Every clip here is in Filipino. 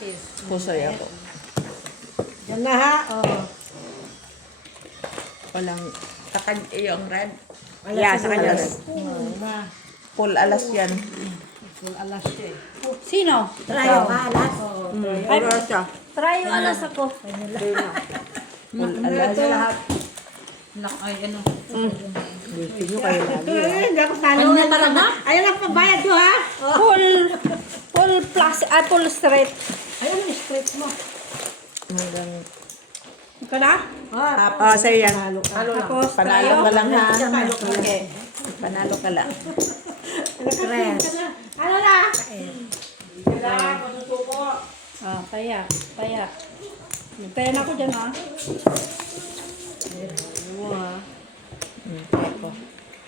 sis. Pusoy ako. Yan na ha. Oh. Walang takag yung red. Yeah, sa kanya. Full alas yan. Full alas siya eh. Sino? Trayo ka, alas. Ay, try yung alas ako. Full alas. Lahat. Ay, ano. Gusto nyo kayo lagi. Hindi ako talo. Kanya talaga? Ayun ang pabayad ko ha. Full plus, full straight. Ayun ang straight mo. Hanggang Ika na? Ah, sa'yo yan. Tapos, panalo ka lang ha. Okay. Panalo ka lang. Ano na? Ah, paya. Paya na ako dyan, ha?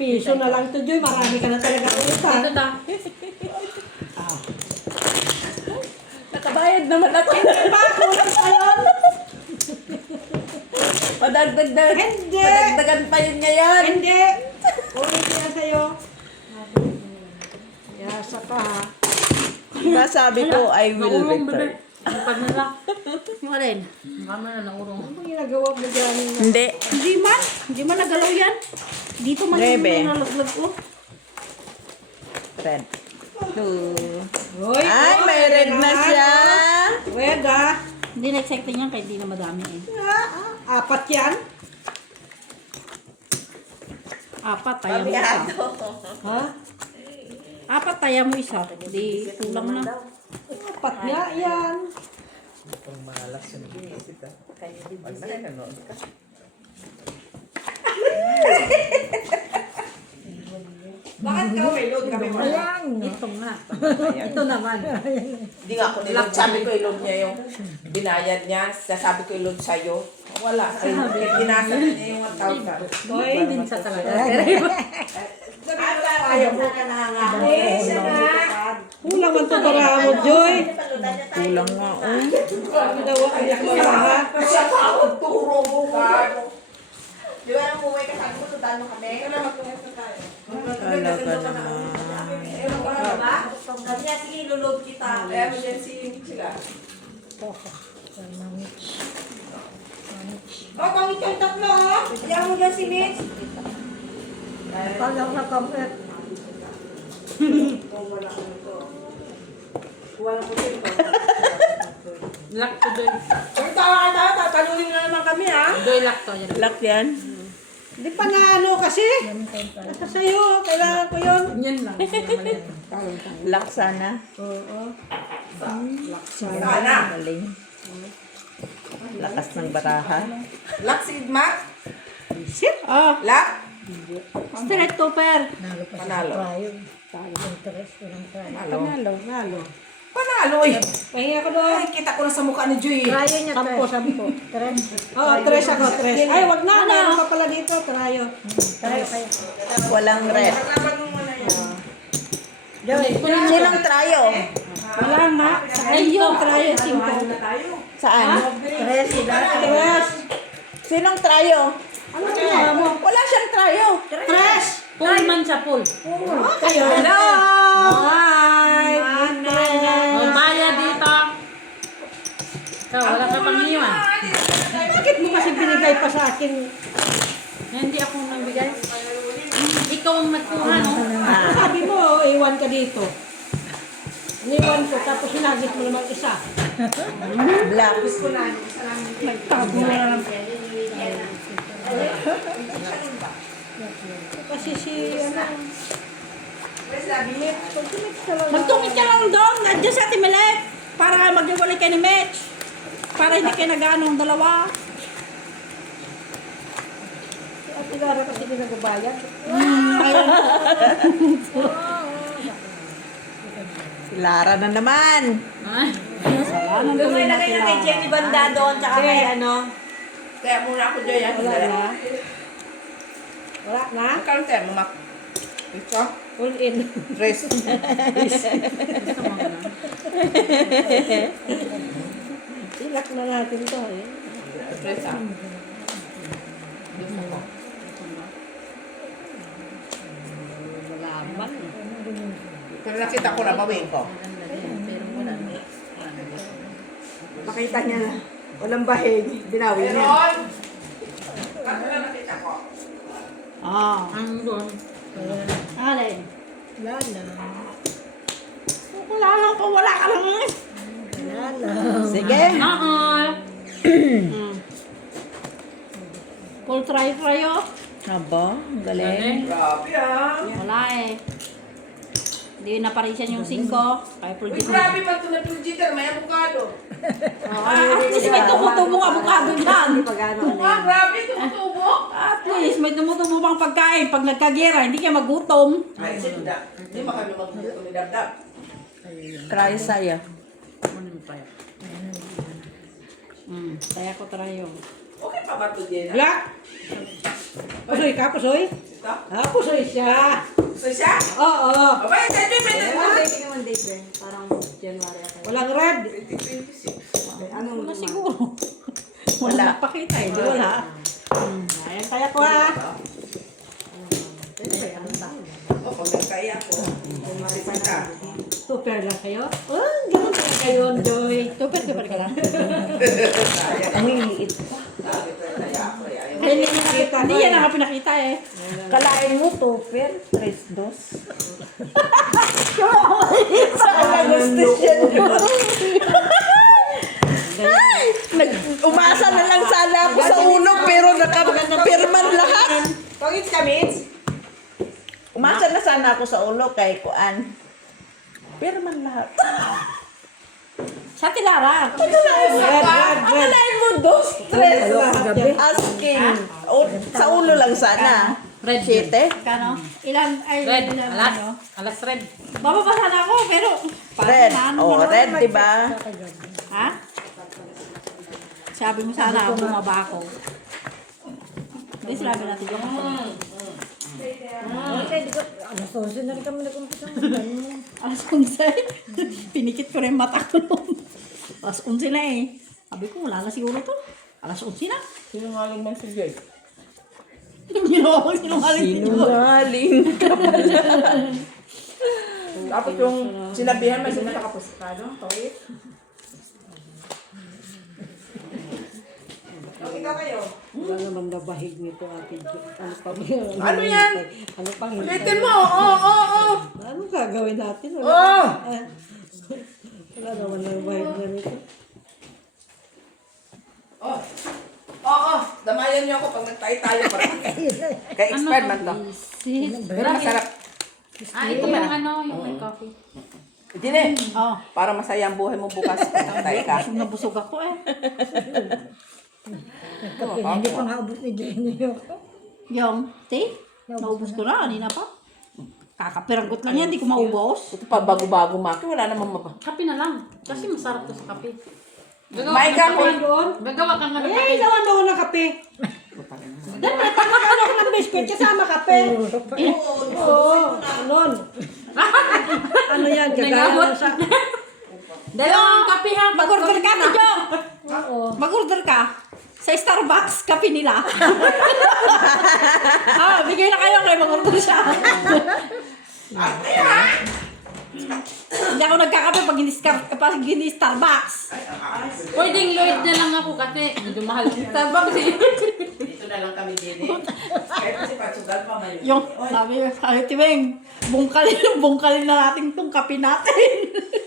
Piso na lang to, Joy. Marami ka na talaga ulit ha. Ito na. Nakabayad naman ako. Kulang pa yun. Padagdagan pa yun ngayon. Hindi. Ulit yan sa'yo. Yasa ka ha. Diba sabi ko, I will return. Pag na lang. Yung alin? Kama na naurong. Ano bang ginagawa mo dyan? Hindi. Hindi man nagalaw yan. Dito man Rebe. yung nalaglag ko. Red. Two. Uy, Ay, may red na siya. Red ha. Hindi na-expecting yan kahit di na madami eh. Apat yan. Apat, taya mo isa. Ha? Apat, taya mo isa. Di, kulang na. Apat nga yan. Bakit ka may load kami mo? Ito nga. Ito naman. Hindi nga ako niload. Sabi ko i-load niya yung binayad niya. Sasabi ko i-load sa'yo. Wala. Ay, ginasa niya yung 1,000. Boy, Din sa talaga. Ayaw mo na nangangalit. kulang man ito para mo, Joy. Kulang nga. Oh. Ginawa ka niya ko ha. Siya pa ako turo mo ka. Di ba nang umuwi ka sabi mo, tudan mo kami? Talaga naman. Sabi niya, sige, iloload kita. Emergency sila. Pangit yung tatlo, oh. Diyan mo dyan si Mitch. Palang na complete. Lock to doy. Kung tawa ka tatanungin na naman kami, ha? Doy lock to. Yan. Lock yan. Hindi pa na ano kasi. Nasa sa'yo. Kailangan ko yun. Yan lang. Lock sana. Oo. Sana. Galing. Lakas ng baraha. Lock si Mark. Ah, Lock. straight to pair. Panalo. Nalo. Panalo, eh. Pahinga ko doon. Ay, kita ko na sa mukha ni Joy. Trayo niya, Sampo. Oo, tres ako, tres. Ay, wag na. Meron pa pala dito. Trayo. Walang red. Sinong trayo? Wala nga. Ayun, try yung 5. Saan? Tres. Sinong trayo? Ano ginawa mo? Wala siyang trayo. Tres. Full man siya, full. Kayo. Hello. Hi. Magbayad dito. Ikaw, wala ka pang iwan. Bakit mo kasi binigay pa sa akin? Hindi ako nagbigay. Ikaw ang nagkuha, no? Sabi mo, iwan ka dito. Iniwan ko, tapos hinagis mo naman isa. Black. Nagtago na lang. Kasi si, ano, Magtungit ka lang doon. Nandiyan sa Timelec. Para mag-iwalay kayo ni Mitch. Para hindi kayo nag-ano ang dalawa. at igara kasi din nagbabayad. Si Lara na naman. Doon may lagay na kay Jenny Banda doon, tsaka kay ano. Kaya muna ako dyan, yan. Wala na. Wala na. Magkano tayo, mama? Ito? Full in. Tres. Ilak na natin to eh. Tres, ah. Malaman. Pero nakita ko na, bawin ko. Pero wala na. nakita niya na walang bahig, binawi niya. Meron. Kaso na nakita ko. Ah. Ano doon? Alin? Wala na. Wala lang po, wala ka lang eh. Wala na. Sige. Full try oh. Aba, ang galing. Grabe ah. Wala eh. Hindi na parisan yung 5. Kaya full Uy, dito. grabe pa ito na Puljitter. May avocado. At least may tumutubong avocado dyan. Oo nga, grabe. Tumutubo. At least may tumutubo pang pagkain. Pag nagkagera, hindi ka magutom. Ay, sinda. Hindi makami magbuto ni Dabdab. Try saya. Kaya ko try yun. Okay pa ba ito din? Wala. Pusoy ka, pusoy? Ito? Ah, pusoy siya. Gusto siya? Oo. Abay, tayo pwede One day, one day din. Parang January ako. Walang red. 2026. Anong Wala siguro. Wala napakita eh. Di wala. Ayan, kaya ko ha. O, pag nagkaya ko, kumarisip ka. Super lang kayo. Oh, ganun pala kayo, Joy. Super ka lang. Ang liliit pa. Sabi ko, kaya ako. Kaya hindi niya nakita. Hindi yan ang pinakita eh. Kalain mo to, per 3-2. Sa Nag-gustisyan yun. Umasa na lang sana ako sa ulo pero nakapirman lahat. Tongits ka, Mitch? Umasa na sana ako sa ulo kay Kuan. Pirman lahat. Sa Tilara. Akalain mo 2-3 lahat. Asking. Sa ulo lang sana. Red. 7. Kano? Ilan? Ay, Red, ilan, alas. ano? Alas red. Bababa na ako, pero... Red. Paano Oh, naman? red, di ba? Ha? Sabi mo sana, bumaba ako. Hindi, sinabi natin yung Alas 12 na rin kami nag-umpisa. Alas 11. Pinikit ko rin mata ko noon. Alas 11 na eh. Sabi ko, wala na siguro to. Alas 11 na. Sinungaling man si Joy. Yung ginawa ko sinungaling si Joy. Sinungaling ka pala. Tapos yung sinabihan, may sinatakapuskado. Tawid. Ikaw kayo. Wala naman na bahig nito ate. Ano pa ba? Ano yan? Ano pang Ulitin mo. Oo. Ano gagawin natin? Oo. Wala naman na bahig na nito. Oo. Damayan niyo ako pag nagtayo-tayo pa. Kay expert man to. Pero masarap. Ito yung ano, yung may coffee. Dine. Oh, Para masaya ang buhay mo bukas pag nagtayo ka. busog na busog ako eh. Hindi pa nga abot ni Jenny yun. Yung, te, naubos ko na, kanina pa. Kakapiranggot lang yan, di ko maubos. Ito pa bago-bago maki. Wala namang mapa. Kape na lang. Kasi masarap to sa kape. May kape. Gagawa ka nga ng Eh, kape. gawan daw ng kape. Dapat pagkakano ko ng biscuit kasama kape. Oo, anon. Ano yan, kagaya Nagamot. lang sa... Dalawang kape ha. Mag-order ka, Tidyo! Oo. Mag-order ka. Sa Starbucks, kape nila. Bigay na kayo kaya mag-order siya. Hindi ako nagkakape pag hindi Starbucks. Pwedeng Lloyd na lang ako kasi medyo mahal yung Starbucks eh. Dito na lang kami din. Kahit kasi patsugal pa may. Yung, sabi Tiweng, bungkalin na natin tong kape natin.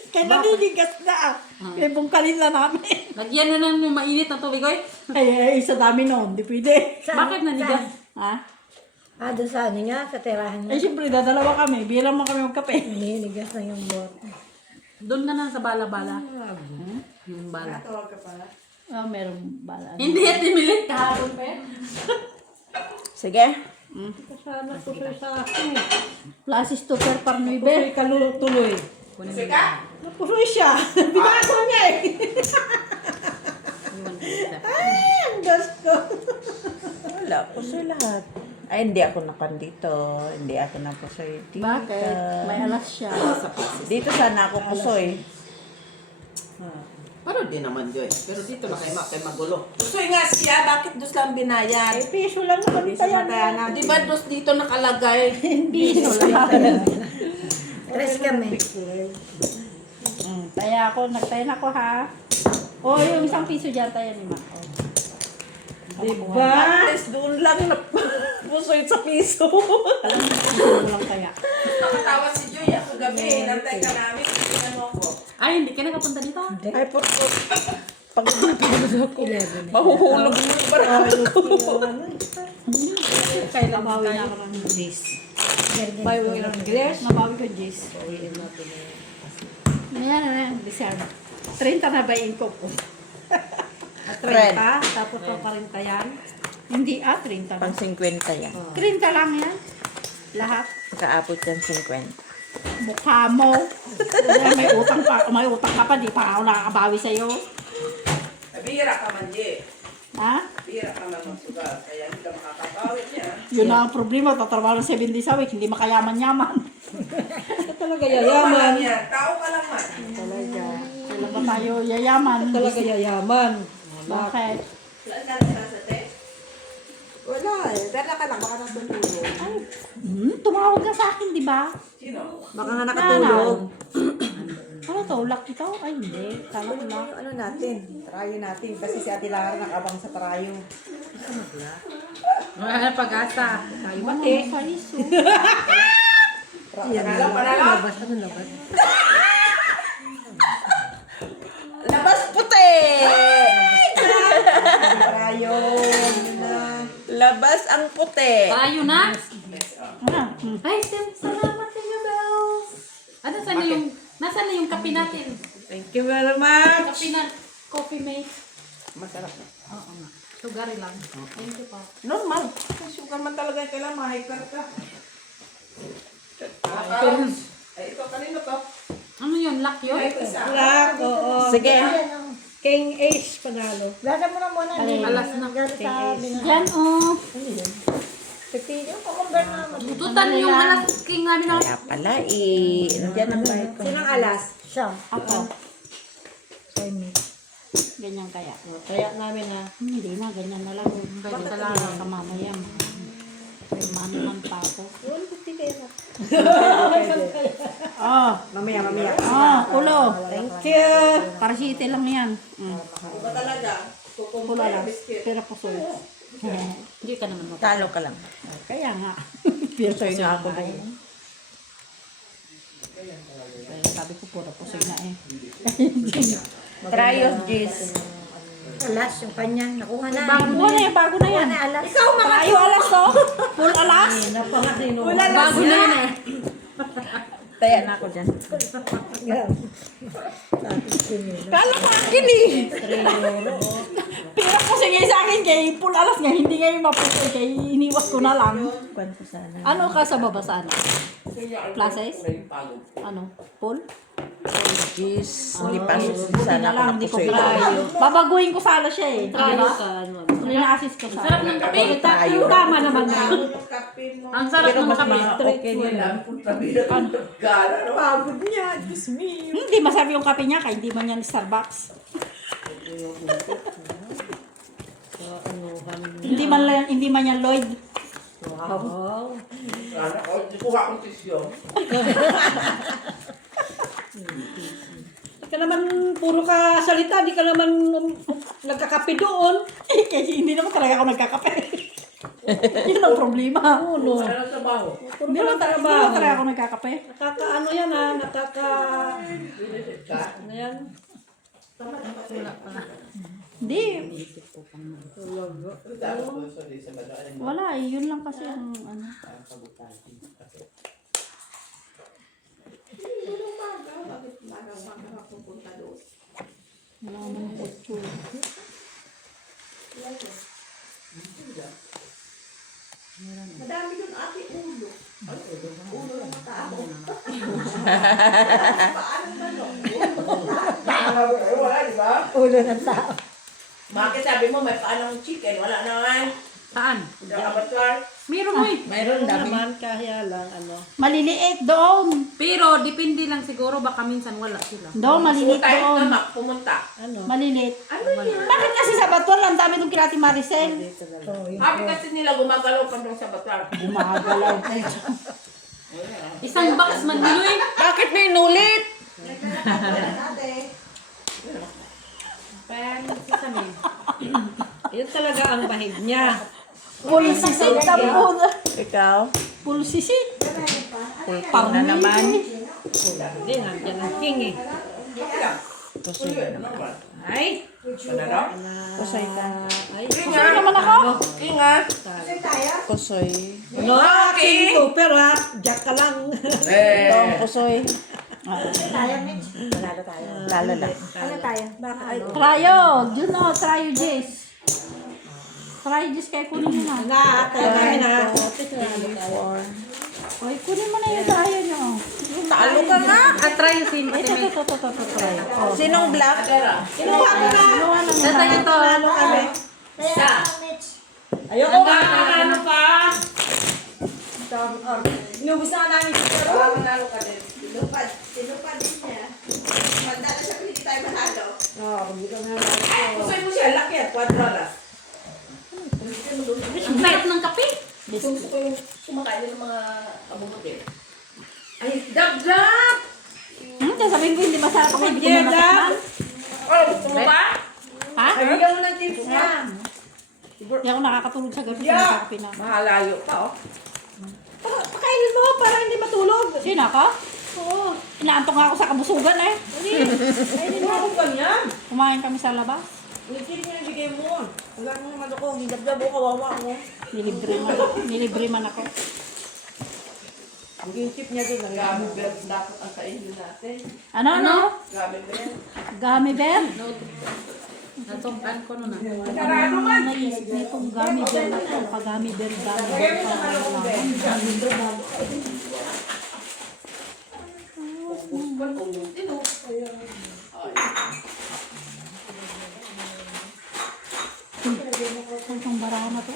Kaya naninigas na. Kaya bungkalin na namin. Lagyan na lang yung mainit na tubig oy. Ay, isa dami noon. Di pwede. Bakit nanigas? Ha? Doon sa ano niya, sa tirahan Eh, niya. siyempre, dadalawa kami. Bilang mo kami magkape. Ninigas na yung bot. Doon na lang sa bala-bala. Yung bala. Meron bala. Hindi at imilit kahapon pa yan. Sige. Sana pusoy sa akin eh. Plasis to per par 9. Pusoy tuloy. Kasi ka? Pusoy siya. Binasa niya eh. Iwan ko isa. Ay, ang gas ko. Wala, pusoy lahat. Ay, hindi ako nakan dito. Hindi ako napusoy dito. Bakit? May alas siya. Dito sana ako pusoy. Pero di naman Joy. Pero dito na kayo magulo. Gusto nga siya, bakit dos lang binayad? Eh, piso lang naman tayan. Di ba dos dito nakalagay? Piso lang. Tres kami. Kaya ako, nagtayin ako ha. O, yung 1 piso dyan tayo ni Ma. O. Diba? At least doon lang na pusoy sa piso. Alam mo, ano lang kaya. Nakatawa si Joy ako gabi. Nantay ka namin. Ano ko? Ay, hindi ka nakapunta dito? Ay, po. Pag mahuhulog yung barako. Kailan bawi na ako ng Jace. Bawi ng glass. Nabawi ko Jace. Ayan, December. 30 na ba yung ko po? 30, tapos pa rin yan. Hindi 30 na. Pang 50 yan. 30 lang yan. Lahat. Kaabot yan 50. Mukha mo. may utang ka pa, di pa ako nakakabawi sa'yo. Bira ka man, Jay. Ha? Bira ka man magsugal. Kaya hindi ka makakabawi niya. Yun na ang problema, tatrabaho ng 7 days a week, hindi makayaman-yaman. Talaga Tao yayaman. yan. Tao ka lang man. Talaga. Kailan ba tayo yayaman? Talaga yayaman. Bakit? Wala eh. Pero ka lang, baka nasa tulog. Tumawag ka sa akin, di ba? Sino? Baka nga nakatulog. Ano to? Lock ito? Ay, hindi. Kala ko Kunin mo lock. yung ano natin, trayo natin. Kasi si Ate Lara nakabang sa trayo. Wala na pag-asa. Ay, mati. Paiso. Panalo. Labas puti! Trayo. Labas ang puti. Tayo na. Ah, Ay, salamat sa inyo, Bells. Ano, nasaan na yung kape natin? Thank you very much. Kape na, coffee mate. Masarap na. Oo nga. Sugar lang. Thank you po. Normal. Kung sugar man talaga yung kailangan, mahikar ka. Ay, ito, kanino to? Ano yun? Lock yun? Ay, ito isa. Black, oo. Sige. King Ace panalo. Lasa mo na muna. Alas na. yan, oh. Pipino, kukumber na. Tutan yung alas king namin na. Kaya pala nandiyan ang bayad ko. Sinang alas? Siya. Ako. Ganyan kaya. Kaya namin na. Hindi na, ganyan na lang. Ganyan na lang. Kamamaya. Manuman pa ako. Oh, Mamaya. ulo. Thank you. Parasite lang yan. Iba talaga. Ulo lang. Pero pusoy. Hindi ka naman mo. Talo ka lang. Kaya nga. Pero Pusoy na ako doon. Kaya sabi ko, puro pusoy na eh. Try of G's. Alas, yung kanya. Nakuha na. Bago na yan. Ikaw, mga Tayo alas to. Full alas. Napahatino. Bago na yun eh. Taya na ako dyan. Kala ko akin eh. Pero kasi ngayon sa akin, kay full alas nga. Hindi ngayon mapusoy. Kaya iniwas ko na lang. Kwan ko sana. Ano ka sa baba sana? Plus size? Ano? Full? G's. Hindi pa Buti sana na ako lang, hindi ko napusoy. try. Babaguhin ko sana siya eh. Tayo ka. Ano? Ina-assist ko Sarap sana. ng kape. Tayo. Tama naman na. Ang sarap Pero ng mas kape. mga okay nila. Pagod niya. Diyos me. Hindi masabi yung kape niya, kaya hindi man yan Starbucks. Hindi man yan Lloyd. Wow. Kuha kong tisyo. Di ka naman puro ka salita, di ka naman nagkakape doon. Eh, kasi hindi naman talaga ako nagkakape. Yun ang problema. Uno. Ano ang trabaho? Puro Hindi ka naman trabaho. talaga ako nagkakape. Nakakaano yan ha, ano yan? Hindi. Wala eh, yun lang kasi ang ano. Wala naman kutso. Madami dun ate ulo. Ulo lang matao. Wala, di ba? Ulo ng tao. Bakit sabi mo may paanong chicken? Wala naman. Saan? Yung abattoir. Meron mo eh. Mayroon dami. Naman kaya lang ano. Maliliit doon. Pero depende lang siguro baka minsan wala sila. Doon, maliliit Tayo doon. na pumunta. Ano? Maliliit. Bakit kasi sa Batuan, ang dami itong kirati Maricel? Sabi kasi nila gumagalaw pa doon sa abattoir. Gumagalaw. Isang box man nilo eh. Bakit may nulit? Pan sesame. Yun talaga ang bahid niya. Pulsisit na po. Ikaw? Pulsisit. Pulpang na naman. Hindi, nandiyan ang king eh. Kusoy na naman. Ay! Kusoy ka. Ay! Gusto naman ako. Ingat. Kusoy. No, king to, pero ha, jack ka lang. Ito ang kusoy. Lalo na. Tryo. Yun o, tryo Jess. Tryo Jess kayo kunin mo na. Nakakatawa namin ha. Oy, kunin mo na yung tryo nyo. Talo ka nga. Try yung sin. Ito, tryo. Oh. Sinong black? Kinuha ko na. Sa iyo to. Ano kami? Ayoko ba? Ano pa? Inubos na namin si Pero. Manalo ka din. Tinupad din niya. Mandala siya kung hindi tayo manalo. Oo, hindi ka na. Kusay mo siya, laki at kwadraras. Ang sarap ng kape. Gusto ko yung kumakain ng mga kabubutin. Ay, dab-dab! Sasabihin ko hindi masarap ako. Hindi ko Yeah, mamasaktan. Oh, gusto mo ba? Ha? Bigyan mo ng tips niya. Hindi ako nakakatulog sa gabi. Nakakapin na. Mahalayo pa, oh. Pakainin mo para hindi matulog. Sino ako? Oo. Inaantok nga ako sa kabusugan eh. Ay, hindi mo akong ganyan. Kumain kami sa labas. Ulitin niya yung bigay mo. Wala mo naman ako. Hindab-dab ako, kawawa mo. Nilibre man ako. Yung tip niya doon. Gabi bear dapat ang kainin natin. Ano? Gabi bear. Gummy bear? Natungkan ko nun ah. Karano man! Naisip na itong gummy bear na ito. Pag gummy bear, gummy bear. Gummy bear. Itong barahan na ito.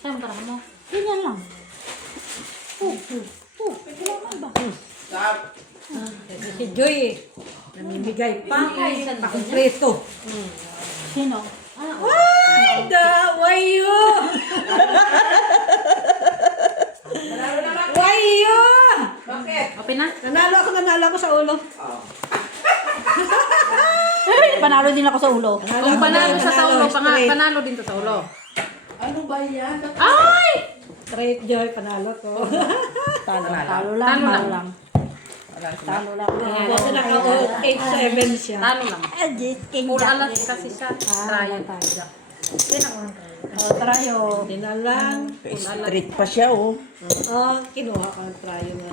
Saan para mo? Ganyan lang. Kailangan ba? Gab. Si Joy eh. Namimigay pa. Pakumpleto. Sino? Ay, wayo! Wayo! Bakit? Open na? Nanalo ako sa ulo. Panalo din ako sa ulo. Kung panalo siya sa ulo, straight. panalo din to sa ulo. Ano ba yan? Ay! Straight Joy, panalo to. Talo lang. Talo lang. Talo lang. Kasi naka-8-7 siya. Talo lang. King Puro Jack. alas kasi siya. Try. Trayo. Hindi na lang. Street pa siya, oh. Kinuha ko ang trayo nga.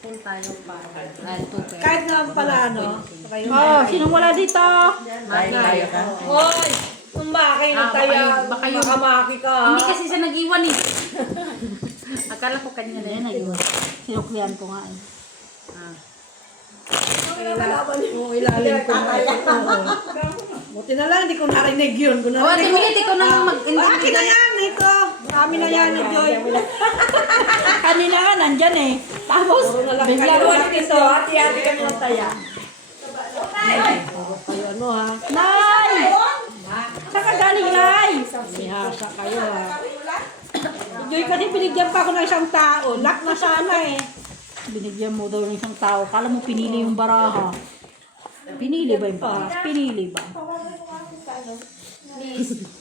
Full tayo pa. Ay, tupe. Kahit nga pala, ano, kayo Oh, sinong wala dito? Tayo ka. Hoy! Kumbakay na tayo. baka yun. Makamaki ka. Hindi kasi siya nag-iwan eh. Akala ko kanya na Ayan na yun. Sinuklian ko nga eh. Ah. Ilalim ko na ito. Buti na lang, hindi ko narinig yun. Kung Oh, ate narinig ko, Mili, ikaw na mag... akin na yan, ito. Kami na yan, ni Joy. Kanina nga, nandyan eh. Tapos, bigla ko Ito, hati-hati kami ng taya. Kayo ano ha? Nay! Saan ka galing, Nay? Mihasa kayo ha. Si Joy kasi binigyan pa ako ng isang tao. Lock na sana eh. Binigyan mo daw ng isang tao. Kala mo pinili yung baraha. Pinili ba yung baraha? Pinili ba?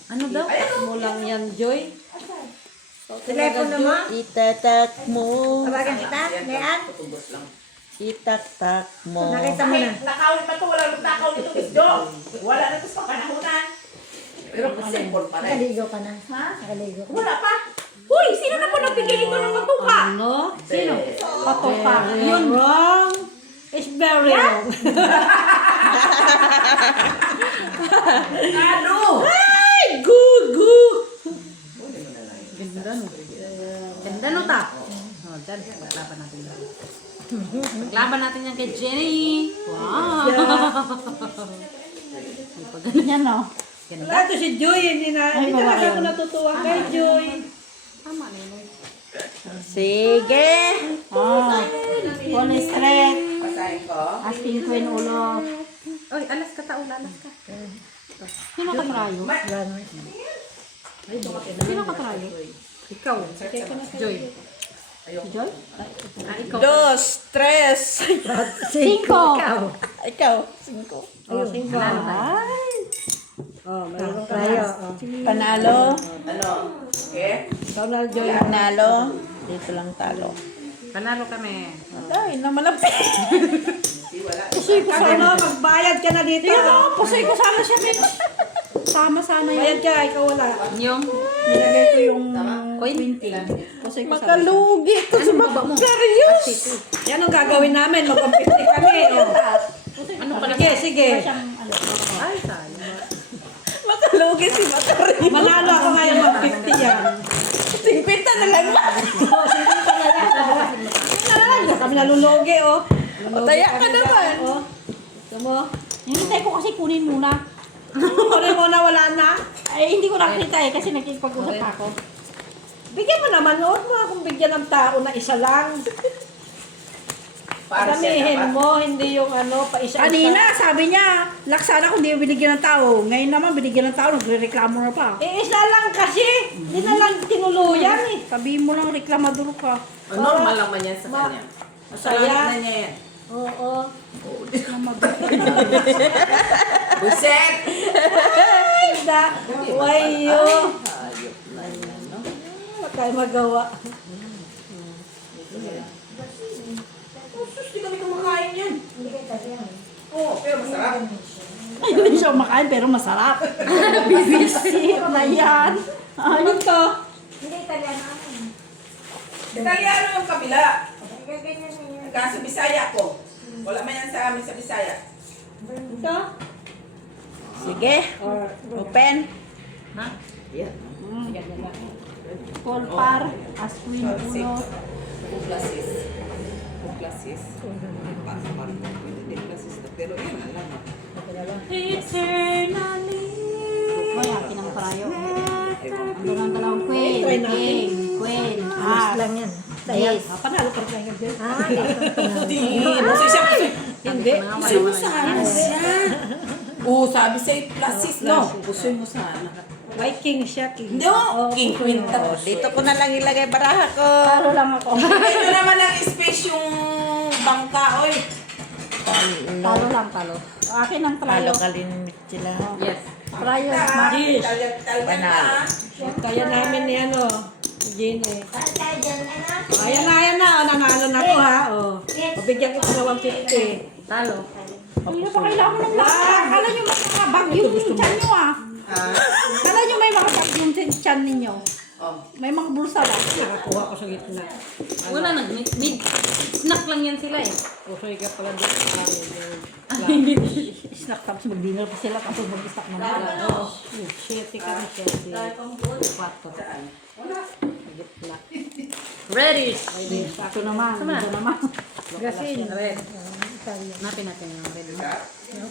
Ano daw? Mo lang yan, Joy. Telepono mo? Itatak mo. Tawagan kita? Lean? Itatak mo. Nakita mo na. Nakawin pa to, wala nang takaw nito isdo. Wala na to sa panahonan. Pero simple pa rin. Nakaligo ka na. Ha? Nakaligo ka. Wala pa. Uy, sino na po nagbigay nito ng matuka? Ano? Sino? Patoka. Yun wrong. It's very wrong. Ano? Ay, gugu. Ganda no. Ganda no ta. Oh, dyan. Laban natin yan. Laban natin yan kay Jenny. Wow. Ganyan no? Ganda. Ito si Joy, hindi Ay, talaga babae. ako natutuwa kay Joy. Tama na yun. Sige. Oh. Paul Street. Pasahin ko. Asking ko yung ulo. Oy, alas ka taon, alas ka. Sino ka trayo? Sino ka trayo? Ikaw. Joy. Joy? Ah, ikaw. 2, 3. 5. Ikaw, 5. Oh, 5. Ay. Oh, mayroon ka tayo. Oh. Panalo. Ano? Okay? Ikaw na, Joy. Panalo. Dito lang talo. Panalo kami. Ay, namalapit. Pusoy ko sana. Ano, magbayad ka na dito. Tingnan mo, pusoy ko sana siya, Mitch. Sama sana yun. Bayad ka, ikaw wala. Yung Nilagay ko yung coin. 20. Pusoy ko sana. Makalugi to sa mga karyos. Yan ang gagawin namin. Mag-compete kami. Oh. Ano pala? Sige, sige. Ay, sayang. Makalugi si Makaryos. Manalo ako ngayon mag-50 yan. 50 na lang ba? Oh, sige pa na lang. Kami nalulugi, oh. Taya ka naman. Oh. Ito mo. Hinintay ko kasi kunin muna. Kunin mo na, wala na. Ay, hindi ko nakita eh kasi nakikipag-usap ako. Bigyan mo naman, huwag mo akong bigyan ng tao na isa lang. Samihin mo, hindi yung ano, pa isa-isa. Kanina, sabi niya, laksana kung di binigyan ng tao. Ngayon naman, binigyan ng tao, nagre-reklamo na pa. Isa lang kasi. Hindi na lang tinuluyan eh. Sabihin mo lang, reklamador ka. Normal lang man yan sa kanya. Masarap na niya yan. Oo. Buset! Wayo. Wala tayo magawa. Sus, di kami kumakain yan. Oo, pero masarap. Ay, hindi siya makain pero masarap. Bisit na yan. Ay, Ano to? Italiano yung kabila. Kaso Bisaya ko. Wala man yan sa amin sa Bisaya. Ito? Sige. Open. Ha? Polpar, Aswin, Uno. Buklasis. Buklasis. Pero yun, alam mo. Eternally. May akin ang prayo. Ando ng dalawang queen. Try natin. King, queen, Ayos as. lang yan. Yes. Panalo ka rin ngayon. Hindi. Gusto mo sana siya. Oo, sabi sa'yo, plasis, no? Gusto mo sana. Viking siya, king. No, king queen tapos. Dito ko na lang ilagay baraha ko. Talo lang ako. Ito naman ang space yung bangka, oy. Talo lang, talo. Akin ang prayo. Talo ka rin sila. Yes. Prayo. Yes. Talyan na. Kaya namin ni ano, Jean eh. Ayan na, oh, nanalo na ko ha. Oh. Pabigyan ko sa 150. Talo. Hindi na pa kailangan mo ng laksa. Kala nyo may mga bagyo yung tiyan nyo ah. Kala nyo may mga bagyo yung tiyan ninyo. Oh. May mga bulsa lang. Nakakuha ko sa gitna. Wala nag mid snack lang yan sila eh. Pusoy ka pala dito. Snack tapos mag-dinner pa sila tapos mag-snack na nila. Oo. 7 kami, 7. 4. Ready. Ito naman. Ito naman. Gasin. Red. Hanapin natin yung red. No?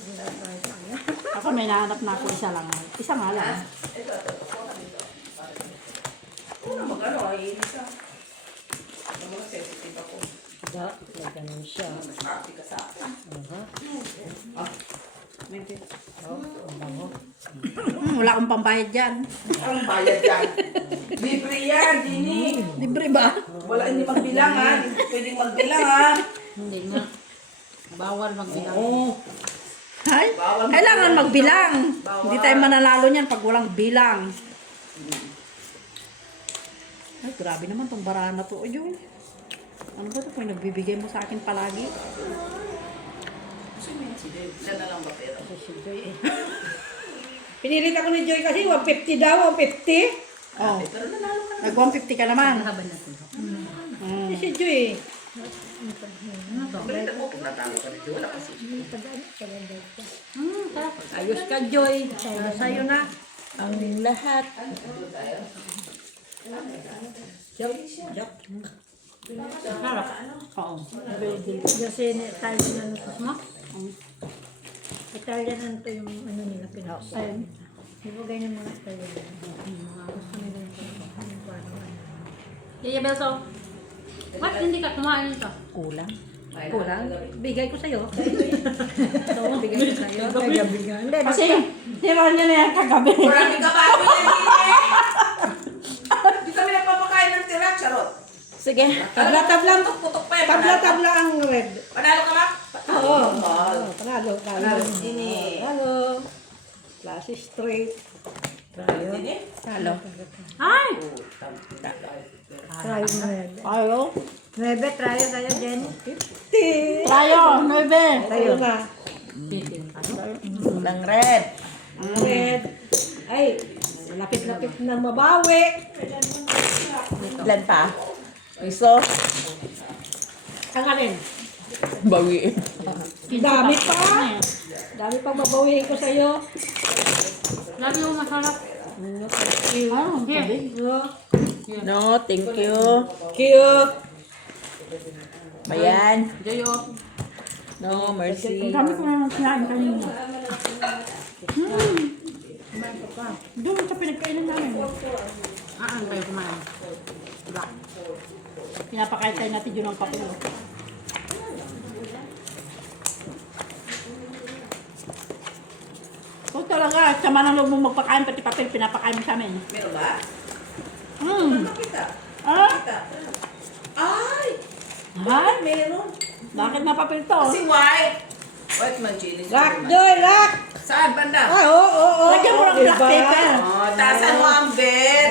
Ako may nahanap na ako isa lang. Isa nga lang. Ano mag-ano, ay isa. Ano mo sensitive ako. Ganun siya. Mas happy ka sa akin. Wala akong pambayad dyan. Ang bayad yan. Libre yan, Dini. Libre ba? Wala, hindi magbilang ha. Hindi pwedeng magbilang ha. Hindi nga. Bawal magbilang. Oo. Hay? Kailangan magbilang. Hindi tayo mananalo niyan pag walang bilang. Ay, grabe naman tong barahan na to. Ayun. Ano ba ito? Kung nagbibigay mo sa akin palagi. Siya na lang ba pero? Pinilit ako ni Joy kasi 150 daw, 150. Oh. Nag 150 ka naman. Laban natin. Si Joy. Balita mo kung natalo ka na wala kasi. Ayos ka, Joy. Sa'yo na. Ang lahat. Harap. Oo. Kasi Italian ano to. Mo? Italian ano to yung ano nila pinapos. Ayun. Ibigay ng mga Italian. Gusto nila yung parang ano. Yaya Belso. What? Hindi ka kumain nito? Kulang. Kulang. Bigay ko sa'yo. Ito, bigay ko sa'yo. Kagabigan. Hindi, Kasi, tira niya na yan kagabi. Maraming kabago yan, Dini. Hindi kami nagpapakain ng tira, charot. Sige. Tabla-tabla. Putok pa yan. Tabla-tabla ang red. Panalo ka ba? Oo. Panalo. Ini. Panalo. Klase straight. Ini. Talo. Ay! Try mo red. Tayo. 9, try tayo, Jenny. 50. Tayo, 9. Tayo na. Ng red. Red. Ay, malapit-lapit na mabawi. Ilan pa? Iso. Ang alin? Bawiin. Dami pa. Dami pa babawiin ko sa'yo. Lagi mo masarap. Ah, Here. No. No, thank you. Cute. Ayan. Joyo. No, mercy. Ang dami ko naman kinain kanina. Doon sa pinagkainan namin. Ano kayo kumain? Black. Pinapakain tayo natin yun ng papel. Kung talaga, sama ng loob mo magpakain, pati papel, pinapakain mo sa amin. Meron ba? Makita. Ah? Kita. Ay! Ha? Meron. Bakit na papel to? Kasi white. White man chili. Lock, Joy, lock. Saan banda? Ah, oo. Lagyan mo ng black paper. Oh, taasan mo ang bed.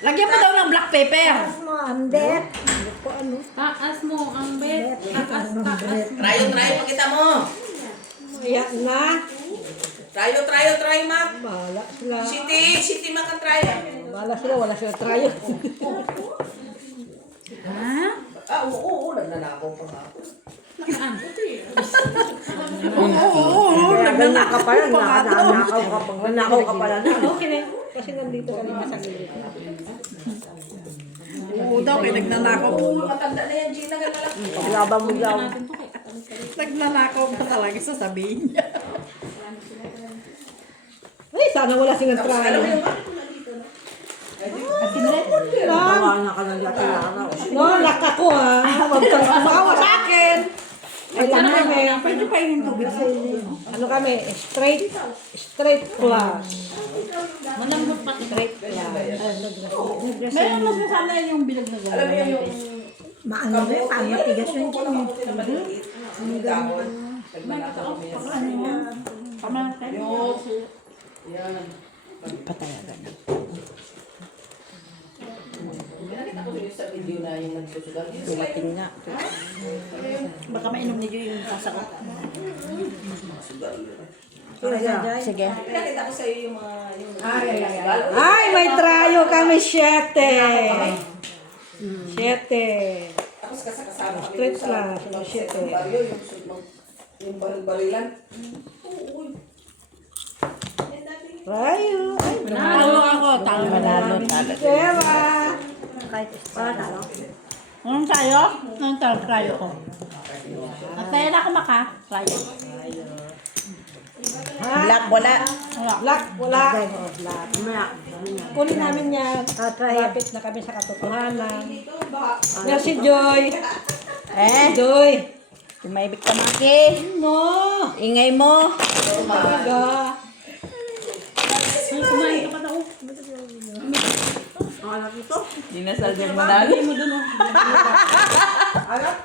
Lagyan mo daw ng black paper. Mo, ambet. Ano? Taas mo ang bed. Taas. Trayo, pakita mo. Iyak na. Trayo, Mac. Bahala sila. City, Mac ang trayo. Bahala sila, wala sila tryo. Ha? Ah, oo, nagnanakaw pa nga ako. Oo, nagnanakaw pa lang. Nanakaw ka pala na. Okay na. Kasi nandito kanina sa gilid. Oo daw, kaya nagnanakaw. Oo, matanda na yan, Gina. Galalaki. Paglabang mo daw. Nagnanakaw pa talaga sasabihin niya. Ay, sana wala silang Tapos tryo. alam mo yung bakit ko nandito na? No, lock ako ha. Huwag kang kumawa sa akin. Ay, lang kami. Pwede pa yung tubig. Ano kami? Straight plus. Malambot pa. Straight plus. Meron mas masana yung bilag na Alam mo gano'n. yung Maano ba? Paano matigas yung Kung nakaputi na maliliit. Yung dahon. Nagmanakaw kami yan. Pamanatay. Yan. Patayagan na. Nakita ko yun sa video na yung nagsusugal. Dumating nga. Baka mainom niyo yung sasakot. Sige. Pinakita ko sa'yo yung mga... Ay, may tryo kami, 7. 7. Tapos kasama kami Straight dun sa plus, yung shit eh. baryo, yung baril-barilan. Tryo. Ay, Talo ako, talo. Manalo. Pera. Anong tayo? Anong tayo ko? Nagtayo na ako maka. Tayo. Black, wala. Wala. Black, wala. Kunin namin yan. Rapit na kami sa katotohanan. Merci, Joy. Joy. Tumaibig ka, Maki. No. Ingay mo. Talaga. Kumain ka pa daw. Dinasal din manalo. Alak?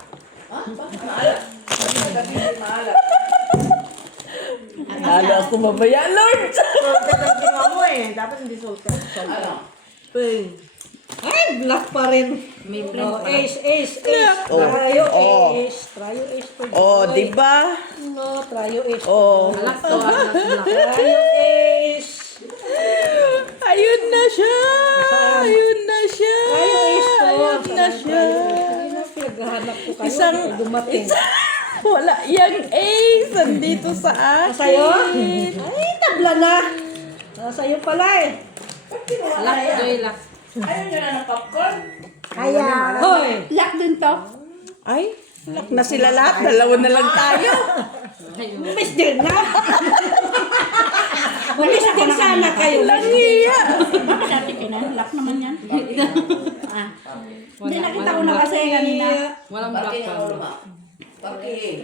Ha? Bakit maalat? Bakit maalat? Nalo ako mabaya, Lord. Ano? Ay, black pa rin. May Oh, ace. Oh. Tryo Oh. ace. Tryo ace for Oh, Joy. diba? No, tryo ace. Oh. Alas to. Alas black. Tryo ace. Ayun na siya. Ayun na siya. Tryo ace to. Ayun na siya. Pinaghahanap ko kayo. Isang, dumating. wala yang ace. Nandito sa akin. Sa'yo? Ay, tabla na. Sa'yo pala eh. Lock, Joy, lock. Ayaw nyo na ng popcorn? Kaya. Hoy. Yak din to. Ay, lock na sila lahat. Dalawa na lang tayo. Umis din na. Umis din sana kayo. Langiya. Bakit dati kinalak naman yan? Hindi nakita ko na kasi kanina. Walang black Parking pa. ang ulo, ma. Parking.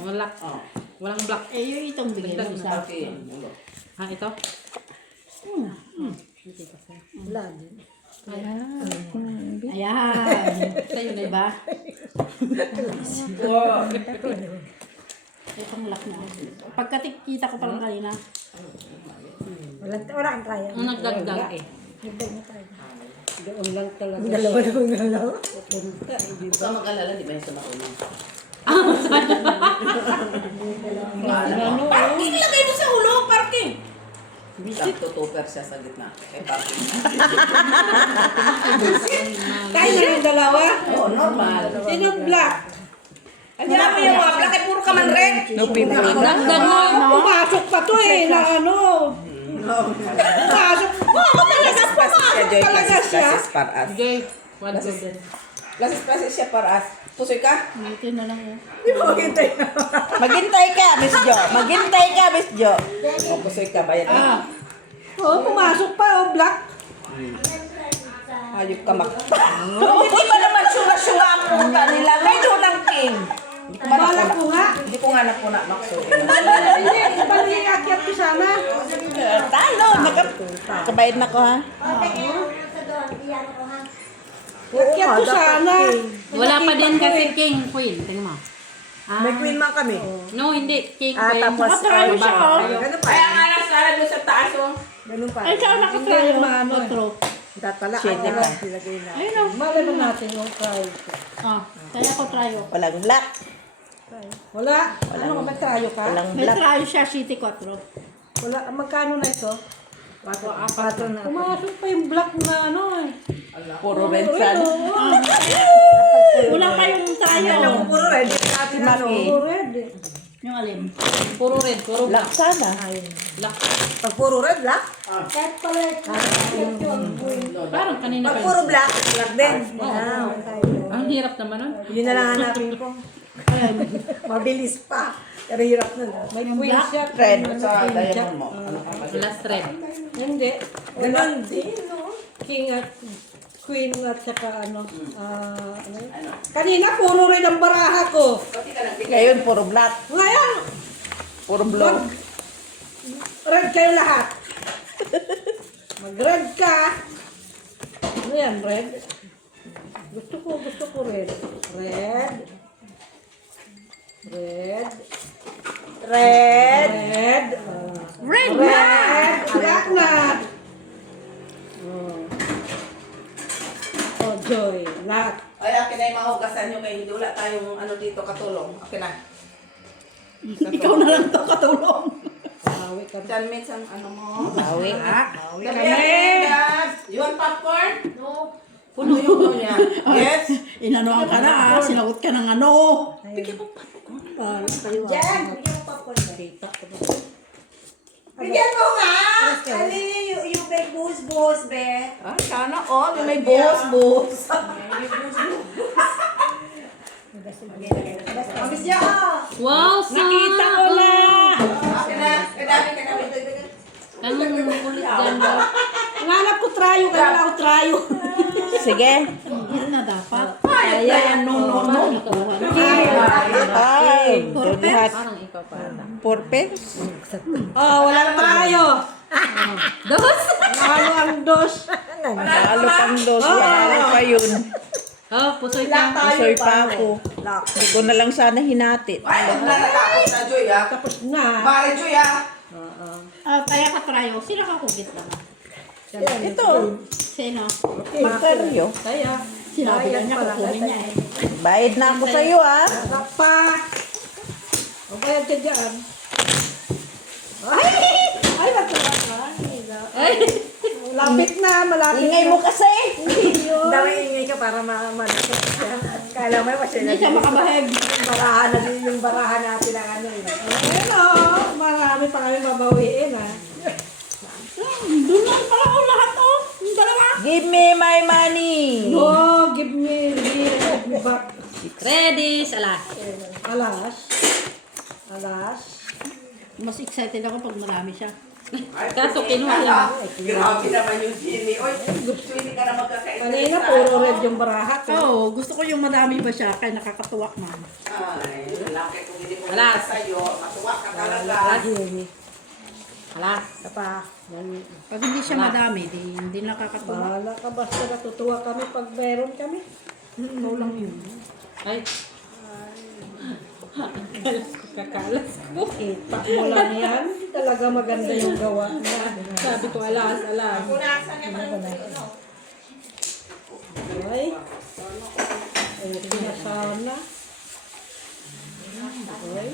Walang Walang black. Eh, yung itong bigay mo isa. Parking. Ha, ito? Wala din. Ayan. Sa'yo na ba? Itong lock na. Pagkakita ko pa lang kanina. Wala kang kaya. Ang nagdagdag eh. Nagdag na tayo. Doon lang talaga. Dalawa na kung dalawa. Sa mag-alala, di ba yung sa makunin? Parking lagay mo sa ulo, parking. Tutuper siya sa gitna. Eh, parking. Tayo na yung dalawa. Oo, normal. Sino black? Ano mo yung mga black, ay puro ka man red. Dagdag na. Pumasok pa to eh, na ano. Pumasok. Oo, talaga pumasok talaga siya. Lasis paras. Okay. One to ten. Lasis siya paras. Pusoy ka? Ito na lang. Maghintay ka, Miss Jo. Maghintay ka, Miss Jo. O, pusoy ka. Bayad na. Oo, pumasok pa oh, black. Hayop ka mak. Hindi pa naman sura-sura ang punta nila. Medyo ng king. Balak ko nga. Hindi ko nga napuna, Makso. Hindi, bali akyat ko sana. Talo, nakabayad na ko ha. Akyat ko sana. Wala pa din kasi king, queen. Tingnan mo. May queen man kami. No, hindi. King, Ah, queen. tapos Nakatrayo siya, oh. Kaya nga lang sana doon sa taas, oh. Ganun pa. Ay, siya nakatrayo. Otro. Datala. Shade pa. Ayun o. Malay ba natin yung try ko? Ah, kaya ko trayo. Walang black. Wala. Ano ka, may trayo ka? Walang May black. trayo siya, City 4. Wala. Magkano na ito? 4 na. Pumasok pa yung black na ano eh. Puro red sun. Kulang pa yung trayo. Puro red. Si Maki. Puro red eh. Yung alin. Puro red, puro black. Black sana. Black. Pag puro red, black? Kahit pala Parang kanina pa Puro yun. black. Black din. Ang hirap naman nun. yun na lang hanapin ko. Mabilis pa. Pero hirap na lang. May queen siya. Red. Sa diamond mo. Ano ka ba? Last red. Hindi. Ganon din, no? King at queen at saka ano. Ano yun? Kanina puro red ang baraha ko. Ngayon, puro black. Ngayon, Puro blue. red kayo lahat. Mag-red ka. Ano yan, red? Gusto ko red. Red. Red. Red. Red. Red na! Red. Black na. Oh, joy. Lahat. Ay, akin na yung mahugasan nyo kaya hindi wala tayong ano dito katulong. Akin na. Ikaw na lang to katulong. Bawi ka. 10 minutes ang ano mo. Bawi. You want popcorn? No. Puno yung ano niya. Yes? Inanuhan ka na ah. Sinagot ka ng ano. Bigyan mo nga! Ali, yung may boost, be. Ah, sana all. Yung may boss. Mabis niya ka! Wow, sa! Nakita ko na! Akin na. Kadami. Anong ulit dyan mo? Nanganap ko trayo, kaya wala ko trayo. Sige. Yan na dapat. Ayan, no. Ay, lahat. Parang ikaw pa. Four pence. Oh, walang trayo. Dos! Ano ang dos? Lalo pang dos. Lalo pa yun. Oh, pusoy ka. Pusoy pa ako. Hindi ko na lang sana hinatit. Ay, huwag na natapos na, Joy, ah. Tapos na. Mare, Joy, ah. Kaya ka trayo. Sino ka kugit lang? Ito. Sino? Magkaryo. Kaya. Sinabi lang niya kukunin niya eh. Bayad na ako sa'yo ah. Sarap pa. O kaya ka dyan. Ay, masarap ka. Ay! Malapit na, malapit Ingay mo kasi. Dami ingay ka para mamanakit siya. Kala mo kasi Hindi siya makabahag. yung barahan na din yung barahan natin ang ano eh. Ayun o, marami pa kami babawiin ha. Doon lang pala ako lahat oh. Yung dalawa. Give me my money. No, give me back. Ready, salas. Alas. Alas. Mas excited ako pag marami siya. Kaso kinuha lang. Grabe naman yung Jimmy. Oy, gusto hindi ka na magkakaisa. Kanina puro red yung baraha ko. Oo, gusto ko yung marami ba siya kaya nakakatuwa man. Ay, laki kung hindi mo Wala. sa'yo. Matuwa ka talaga. Alas. Alas. Isa pa. Yan. Pag hindi siya madami, hindi nakakatuwa. Bahala ka, basta natutuwa kami pag meron kami. Ikaw lang yun. Ay, Kakalas ko. Kita mo lang yan. Talaga maganda yung gawa niya. Sabi ko, alas. Punasan niya pa rin ano. Ay. Okay na sana. Ay.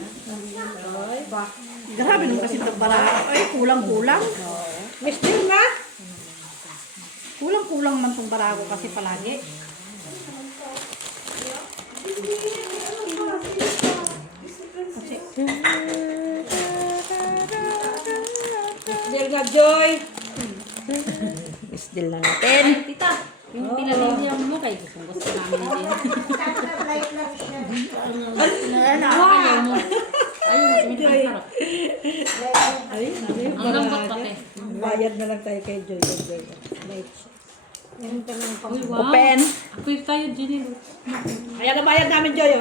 Ay. Grabe nung kasi itong barako. Ay, kulang-kulang. Mister na? Kulang-kulang man itong barako kasi palagi. Mister na, Joy. Isdil na natin. ay, tita. Yung pinalinihan mo kay gusto namin din. Light lang siya. Ayaw mo. Ayun, tumitang sarap. Ay, Ang lambot pati. bayad na lang tayo kay Joy. Light siya. Yan ka lang pang... Uy, wow. Open. Apoy tayo, Jenny. Ayan na bayad namin, Joy.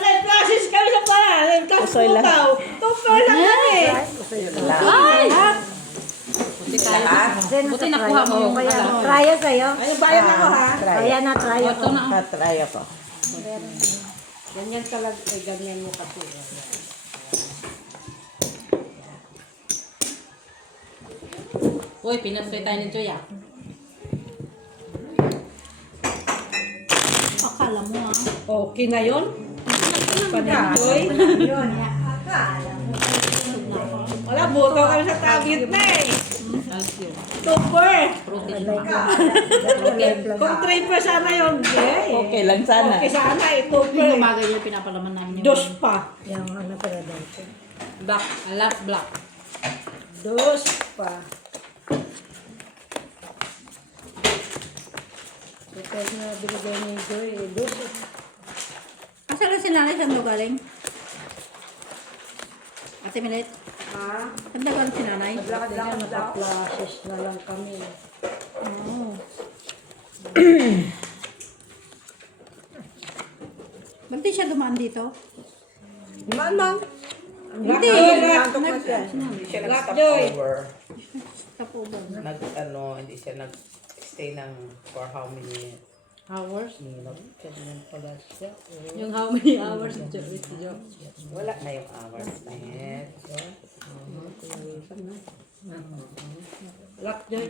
Light classes kami sa pala. Light classes Usoy lang. utaw. Tupper lang kami. Ay! Buti tayo. Buti nakuha mo yung alam. Tryo sa'yo. Ay, bayad na ko ha. Try. Ayan na, tryo Ito na. Try ako. Ganyan talaga, ganyan mo kasi. Uy, pinasway tayo ni Joy ah. Akala mo ah. Okay na yun? Panenjoy? Wala, buto kami sa tagit na eh. Calcium. Tupper. Protein. Kung 3 sana yun, eh. Okay lang sana. Okay sana eh, Yung tupper. umaga yung pinapalaman namin yung... Dos pa. Black. I love black. Dos pa. Kapag na binigay ni Joy, dos. Asa lang si nanay? Saan daw galing? Ate Milet? Ha? Saan daw galing si nanay? Ganyan, naka-classes na lang kami. Oo. Ba't di siya dumaan dito? Mamang. Hindi. Hindi siya Black nag-stop Joy. over. Stop over. Hindi siya nag-stay ng for how many Hours? minutes. Yung how many hours ni Joy? Wala na yung hours na yan. Black Joy.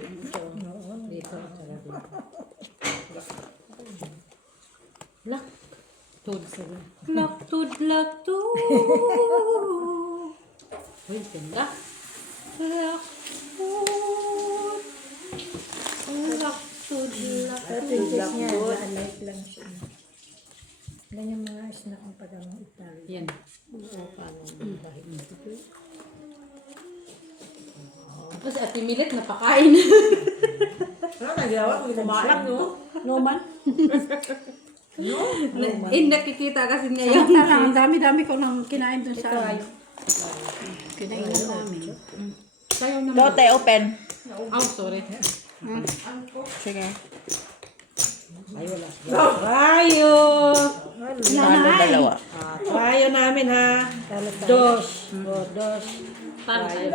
Black. Tud. Black tud, black tud. Uy, ganda. Black tud. Black tud, black Ganyan mga snack ang pagkamang Italy. Yan. Tapos Ate Milet napakain. Ano nagawa? Kumain, no? Noman. Nakikita kasi ngayon. Ang dami-dami ko nang kinain dun sa amin. Kinain na namin. Sayo naman. Lote, open. Oh, sorry. Sige. Rayo. Ano dalawa? Rayo namin ha. Dos. Dos. Pantay.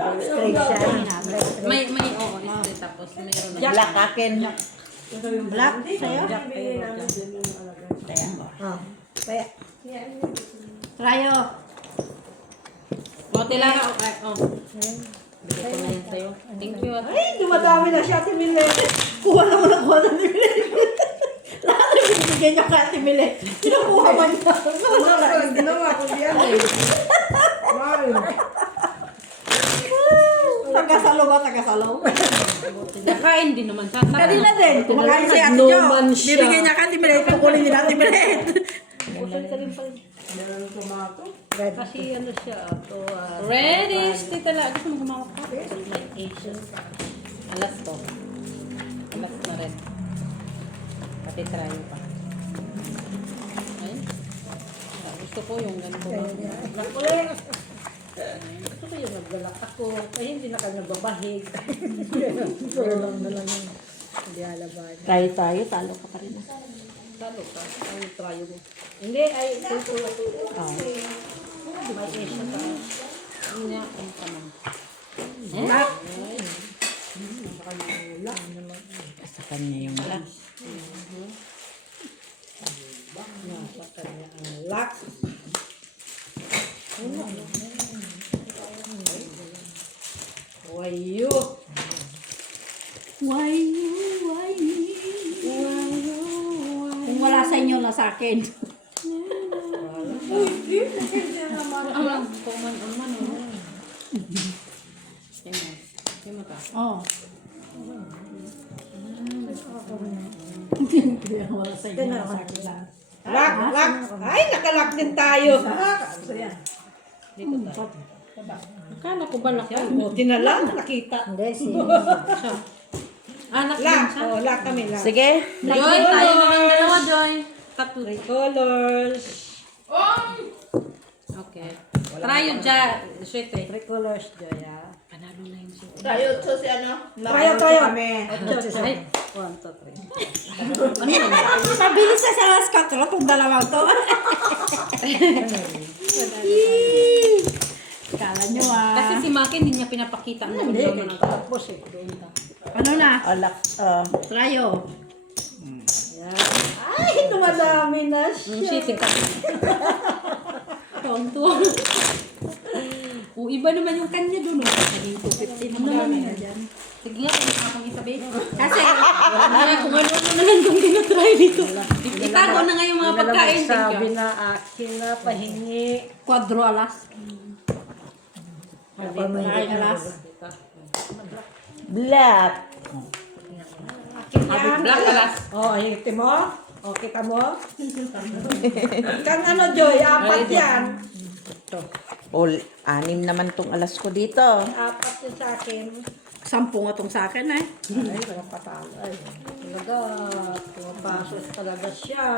May, oo, este, tapos mayroon na. Black akin. Black sa'yo? Rayo. O, tilara, okay. Oh. Bigay ko na yan sa'yo. Thank you. Ay, dumadami na siya, Timile. Kuha na ni Milet. Lahat na binibigay niya kay Ate Milet. Kinukuha man niya. Ginawa ko diyan eh. Tagasalo ba? Tagasalo? Nakain din naman siya. Kanina din. Kumakain si Ate Jo. Numan siya. Bibigay niya kay Ate Milet. Kukulin din Ate Milet. Kasi ano siya, Ready? Tita la. Gusto mo gumawak ka? May Asian. Alas to. Alas na rin. Pati try pa. Ayun. Gusto ko yung ganito. gusto ko yung nagbalak ako. Ay, hindi na kanya babahig. Pero lang na lang yun. Hindi alaban. Try tayo, talo ka pa rin. Talo ka. Ang trayo mo. Hindi, ay, tulpo. Oh. May isa ka. Niya, ang tamang. Sa kanya yung lock. Nasa kanya ang lock. Wayo. Why you, why me? Kung wala sa inyo, na sa akin. Ang lang, kuman, ang man, Yan mo. Yan mo ta. Oh. Hindi wala sa inyo, na sa akin lang. Lock, lock. Ay, nakalock din tayo. Dito ta. Akala ko ba laki? Buti na lang, nakita. Siya. Anak din Lock. siya. Oh, lock kami, lock. Sige. Joy, tayo na ng dalawa, Joy. Tatlo. Three colors. Okay. Try yung dyan. Sweet eh. Three colors, Joya. Panalo na yung sweet. Tayo, so si ano? Tayo, tayo. Kami. Ay. 1, 2, 3. Ano yun? Pabilis na sa last cut, itong dalawang to. Kala nyo Kasi si Maki hindi niya pinapakita ang Hindi, doon ng tapos eh. Ano na? Oh, lock. Tryo. Yan. Ay, dumadami na Yung siya. shitty ka. Tuwang-tuwang. O, iba naman yung kanya doon. Naging 250 mo naman na dyan. Sige nga, kung akong isabi. Kasi, Kaya kung ano na lang itong tinatry dito. Itago na nga yung mga pagkain. Sabi na akin na pahingi. quadro alas. Ay, alas. Black. Black alas. Oh, hingiti mo? O, kita mo? Kang ano, Joy? Apat yan. All, 6 naman tong alas ko dito. Apat yun sa akin. 10 nga tong sa akin eh. Ay, walang patalo. Ay, talaga. Pumapasok talaga siya.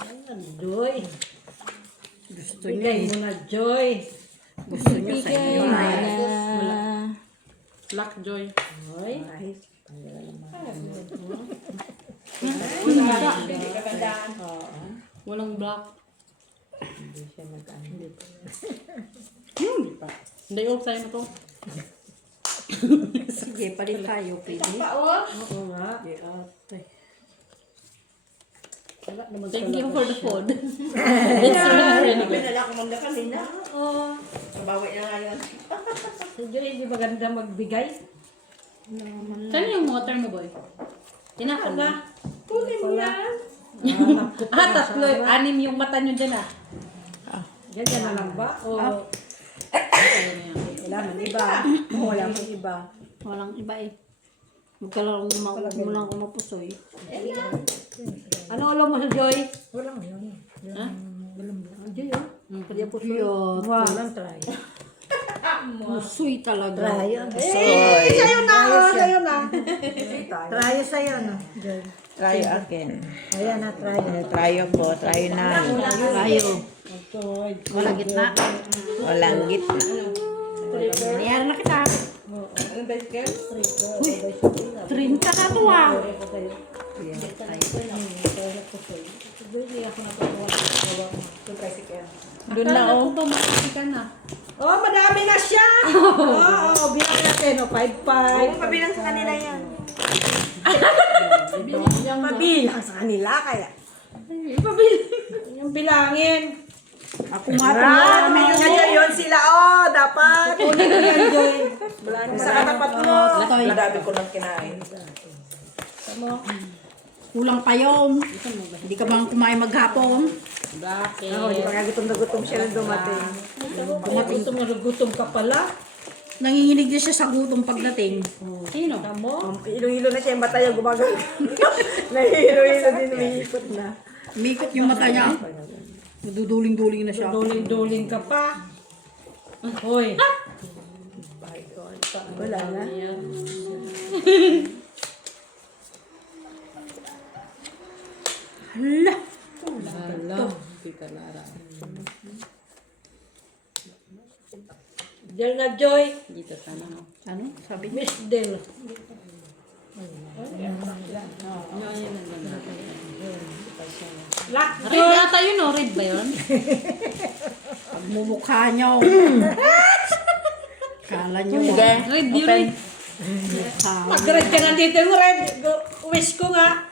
Ayan, Joy. Gusto niya Bigay eh. mo na, Joy. Gusto niya sa inyo na eh. Black Joy. Ay, Walang black. Hindi, sa'yo na to. Sige, palit tayo, pwede. oo nga. Thank you for the food. Kami na lang kumanda kanina. Oo. Mabawi na ngayon. Si Joy, hindi maganda magbigay. Saan yung water mo, boy? Tinapon na. Kunin mo yan. Tatlo. 6 yung mata nyo dyan ah. Ganyan na lang ba? O kailangan iba? O wala kang iba? Walang iba eh. Huwag ka lang umulang kumapusoy. Ano ulo mo sa Joy? Ha? Joy, oh. Kaya po siya. Yun. Walang try. Pusoy talaga. Eh, sa'yo na! Sa'yo na! Try sa'yo, no? Try akin. Ayan na, try. Try ko. Try na. Tayo. Walang gitna. Walang gitna. Nangyari na kita. Uy, 30 ka to ah. Doon na Akala oh. ko ba makikita na? Oh, madami na siya! Oo, bilang natin, oh, 5-5. Pabilang sa kanila yan. Mabilang sa kanila, kaya. Yung bilangin. Ako nga pa. Kaya yun sila, oh, dapat. Kunin mo yan, Joy. Sa katapat mo. Toy. Madami ko nang kinain. Kulang pa yun. Hindi ka bang kumain maghapon? Bakit? Oh, di ba nga gutom na gutom siya nang dumating. Gutom ka pala. Nanginginig din siya sa gutom pagdating. Sino? Tamo? Ilong-ilo na siya, yung mata niya gumagal. Nahihiro-hiro din, umiikot na. Umikot yung mata niya. Naduduling-duling na siya. Duling-duling ka pa. Hoy. Wala na. Hala. Hello. Kita Lara. Del na Joy. Dito sana no. Ano? Sabi niya. Miss Del. Lock Red yata yun, oh. Red ba yun? Mumukha nyo. Kala nyo. Sige. Red yun, Open. eh. Mag-grad ka na dito yung red. Wish ko nga.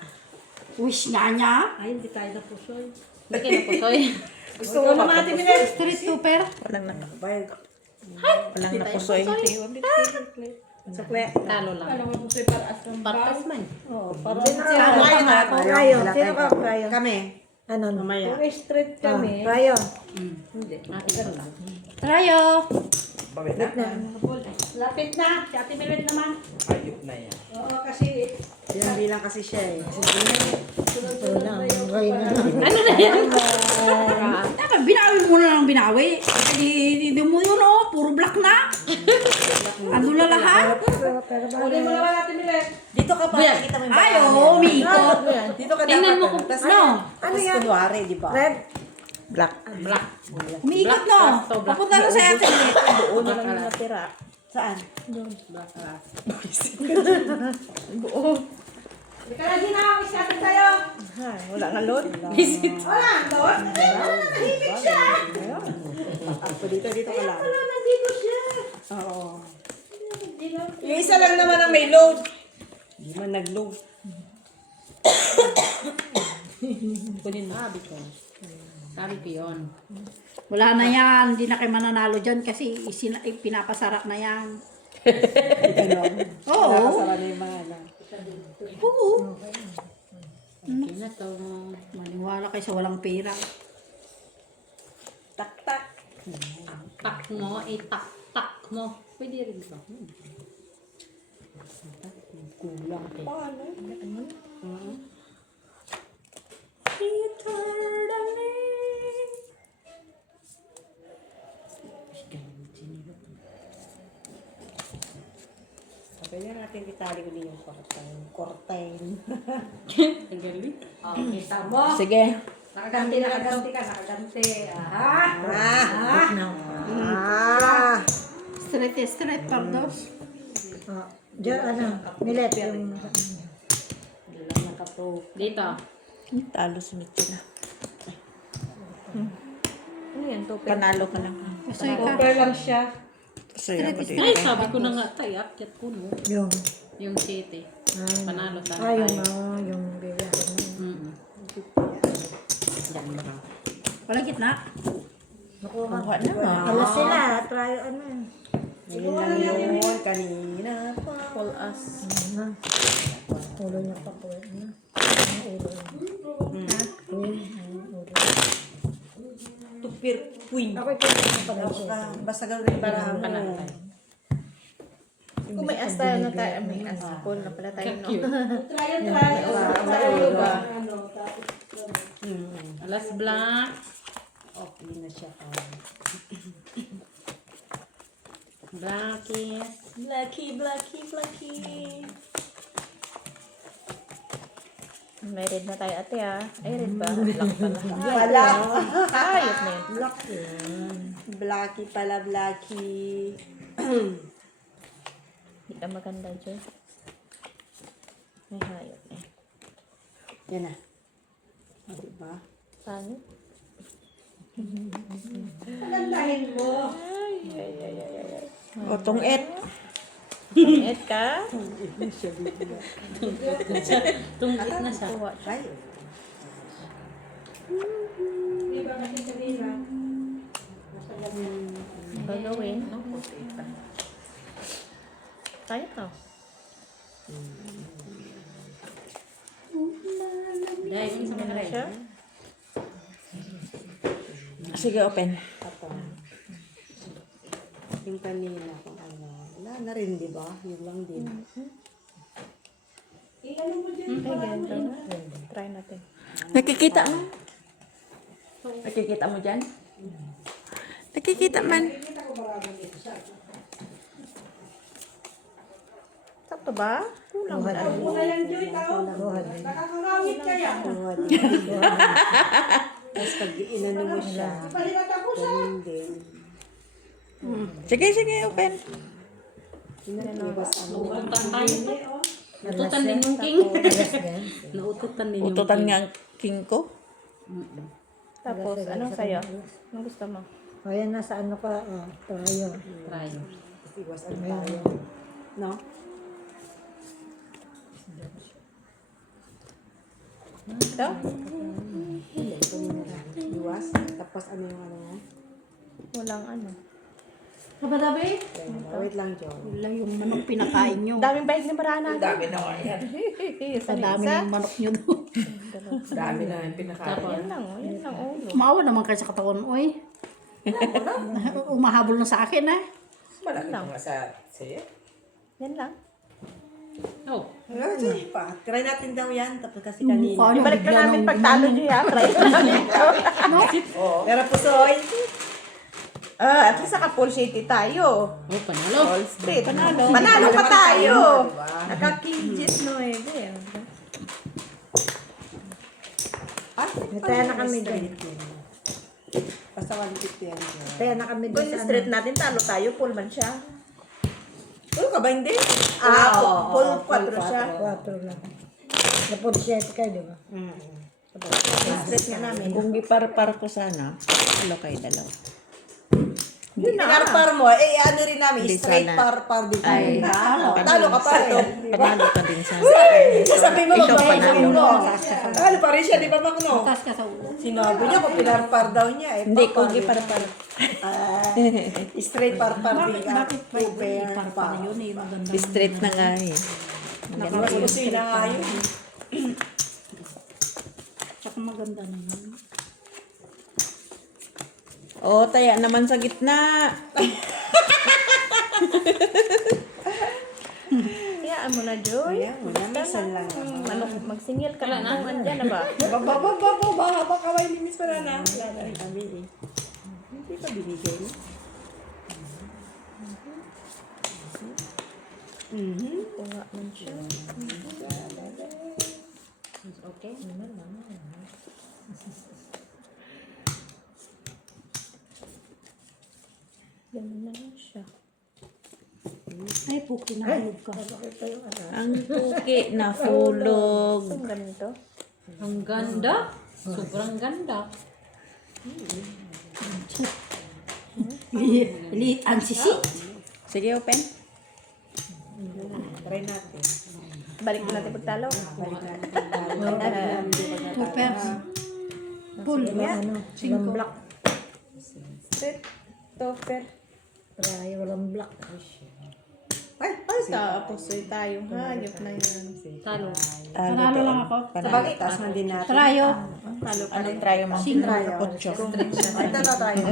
Wish nga niya. Ay, hindi tayo na pusoy. Hindi kayo napusoy. Gusto ko naman natin binili. Street super. Walang napusoy. Sukle. Talo lang. Partas man. Oo, parang Rayo. Sino ka, Rayo? kami. Ano? Mamaya. Kung straight kami. Rayo. Hindi. Atin ko lang. Trayo. Lapit na. Si Ate Mildred naman. Ayop na yan. Oo, kasi Yan bilang kasi siya eh. sunod-sunod na yung Ano na yan? Dapat binawi mo na ng binawi. Hindi mo yun oh. Puro black na. Ano na lahat? Kunin mo naman Ate Mildred. Dito ka pa, Buyan. nakikita mo yung Ay, baka. oo, umiikot. Dito ka Tingnan dapat. mo kung Tas- No. Ano yan? Kunwari, di ba? Red. Black. Black. Umiikot Black, no. black to black. Papunta na sa atin. Doon na lang yung natira. Saan? Black. Ika na din ako. Isa natin tayo. Ha, wala nga load. Wala, Lord. Ay, wala. Nahimik siya. Ako dito ka lang. Wala, nandito siya. Oo. Yung isa lang naman ang may load. Hindi man nag-load. Kunin mo. Sabi ko yun. Wala na yan. Hindi na kayo mananalo dyan kasi pinapasarap na yan. Oo. Sara na yung mga ano. Oo. Okay na to. Maniwala kayo sa walang pera. Tak-tak. Tak mo, tak mo. Pwede rin ba? Kulang. Paano? Pwede natin itali ko din yung curtain. Ang galing. Kita mo. Sige. Nakaganti ka. Nakaganti. Aha. Straight, pardos. Diyan, ano? Nilet yung... Dito. Talo si Mitchell na. Ano yan? Tope? Panalo ka lang. Kasi ka. Okay lang siya. Kasi ako dito. Ay, sabi ko na nga tayo. Akyat ko, no? Yung... Yung city. Panalo sana Ah, yung... tayo. yung bibigyan. Mm-mm. Yan mo lang. Wala gitna. Nakuha. Kuha na nga. Alas sila. Try ano. Siguro lang yan yun. Kanina pa. Call us. Ulo niya pa po. Tupir queen. Ako ito yung pala siya. Basta gawin para Panalo tayo. Kung may as tayo na tayo, may as full na pala tayo, no? Cute. Try. Tayo ba? Ano, tapos... Alas black. okay na siya. Blackies. Blacky. May red na tayo, ate, ah. Ay, red ba? Black pala. Wala. Ayos na yun. Black yan. Blacky pala, blacky. Hindi ka maganda, Joy. May hayop eh. Yan na. O, diba? Paano? Pagandahin mo. O, tong-et. Pangit ka? Tunggit na siya. Tayo. Di ba kasi kanina? Gagawin. Tayo to. Dahil sa mga red. Siya? Sige, open. Yung kanina kung ano. Wala na rin, di ba? Yun lang din. Ano mo dyan? Ay, ganito na. Try natin. Nakikita mo? Nakikita mo dyan? Nakikita man. Sakto ba? Kulang ba? Huwag na yan, Joy. Tao. Nakakangawit kaya. Tapos pag inano mo siya, Palipat ako sa... ganun din. Sige, open. Iwas ano. Pupunta tayo. Ututan din yung king. Naututan din yung Ututan king. nga ang king ko. Tapos, anong sa'yo? Anong gusto mo? O yan, nasa ano ka, tayo. Try. Iwasan tayo. No? Ito? Iwas. Tapos ano yung ano mo? Walang ano. Kabadabi? Wait lang, John. Wala yung manok pinakain nyo. Daming balik na paraan Ang natin. dami na nga yan. Sa dami ng manok nyo doon. Dami na yung pinakain. Yan lang, oh. Yan lang, ulo. Maawa naman kayo sa katawan, oy. Umahabol na sa akin, eh. Malaki ko nga sa sa'yo. Yan lang. Oh. Sige pa. Try natin daw yan. Tapos kasi Yung kanina. mukha nyo, Ibalik na bigla namin nang- pagtalo nyo yan. Try ko namin ito. Pero pusoy. At least naka full shady tayo. Oh, panalo. All state. Panalo pa tayo. Naka-kinjit no eh. Nataya na kami dyan. Basta 150 yan. John. Nataya na kami Kung dyan sa straight natin, talo tayo. Full man siya. Full ka ba hindi? Full 4 siya. 4 lang. Napod 7 kayo, di ba? Straight nga namin. Kung gipar-par ko sana, alo kayo dalawa. Pinarpar mo, ano rin namin, Hindi straight sana. par din. Ay, Talo ka pa rin. Panalo ka din sana. Sabi mo, Ikaw magbabayad sa panalo. ulo. Talo pa rin siya, di ba, Makno? Taas ka sa ulo. Sinabi niya kung pinarpar daw niya. Eh, Hindi, papar kung din. gipar-par. Straight par din ka. Bakit ba iparpa na yun, eh? Maganda. Straight na nga eh. Mas kusina nga yun. Tsaka maganda na yun. Oh, taya naman sa gitna. Hayaan mo na, Joy. Ayan, wala na isa lang. Manok, magsingil ka na. Andyan na ba? Baba kaway ni Miss Parana. Wala na rin kami eh. Hindi pa binigay niya. Kunga man siya. Okay. Ganun na lang siya. Ay, puki na hulog ka. Ang puki na fulog. Ang ganito. Ang ganda. Sobrang ganda. Ang sisi. Sige, open. Try natin. Balik na natin pagtalo. Two pairs. Full. Walang black. Straight. Topper. Tayo, walang black. Ay, Tapos tayo. Hayop na yan. Talo. Panalo lang ako. sabagay, taas man din natin. Tryo. Talo pa Anong rin. try mo? Ocho. Ito na tayo.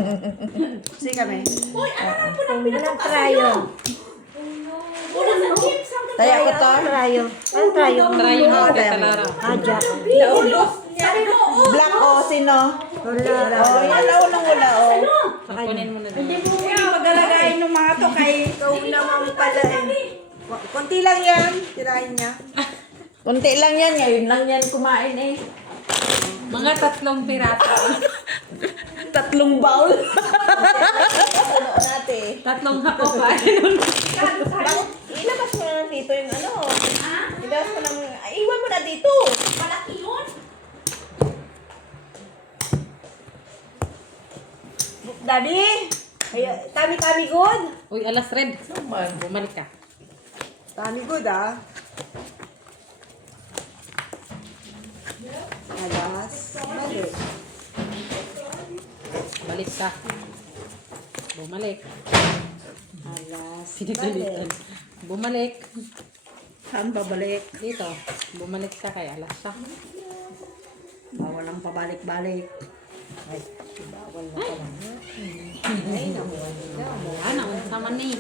Sige kami. Walang trayo. Taya ko to. Trayo. Walang trayo. Try mo kay Talara. Adya. Black o, sino? Wala. Oh, yan na unang wala o. Kunin mo na din. Magalagayin ng mga to kay ikaw naman pala eh. Konti lang yan. Tirahin niya. Kunti lang yan, ngayon lang yan kumain eh. Mga 3 piraso. 3 bowl. Ano natin? 3 hako pa. Bakit? Ilabas mo na dito yung ano. Ilabas mo na. Iwan mo na dito. Malaki yun. Daddy! Ay, Tami good? Uy, alas red. Bumalik ka. Tami good ah. Alas. Balik. Balik ka. Bumalik. Alas. Pinagalitan. Bumalik. Saan babalik? Dito. Bumalik ka kay alas ka. Bawal ang pabalik-balik. Ano, sama ni.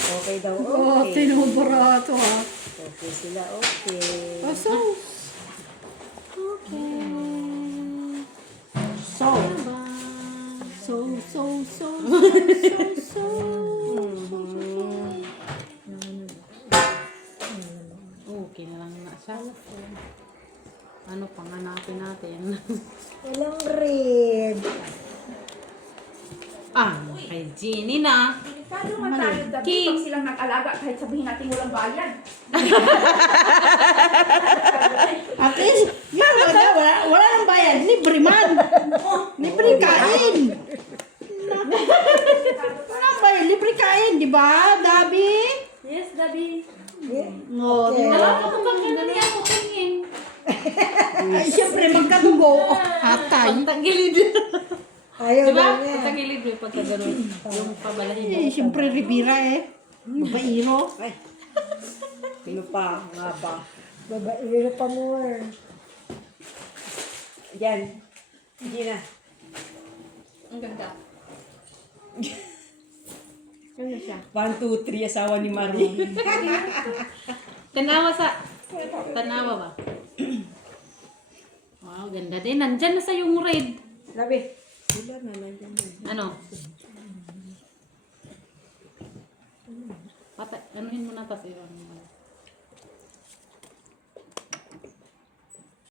Okay daw, Oh, okay. tinubarato ha. Okay sila, okay. So. Okay na lang na siya. Ano pang hanapin natin? Walang red. Kay Jeannie na. Paano man tayo dabi pag silang nag-alaga kahit sabihin natin walang bayad? At least, yun, wala nang bayad. Libre man. Libre kain. Wala bayad, libre kain, di ba, Dabi? Yes, Dabi. No, di Alam ba? mo kung bakit niya ako tingin. Ay, siyempre, magkadugo. Hatay. Tagilid. Ayaw Diba? daw niya. Tagilid mo pagka gano'n. Yung pabalahin mo. Eh, siyempre, Rivera eh. Babairo. Sino pa? Nga pa. Babaero pa more. Yan. Gina. Ang ganda. 1, 2, 3, asawa ni Marie. Tanawa ba? Wow, ganda din. Nandyan na sa yung red. Labi. Ano? Anuhin mo na tas yun.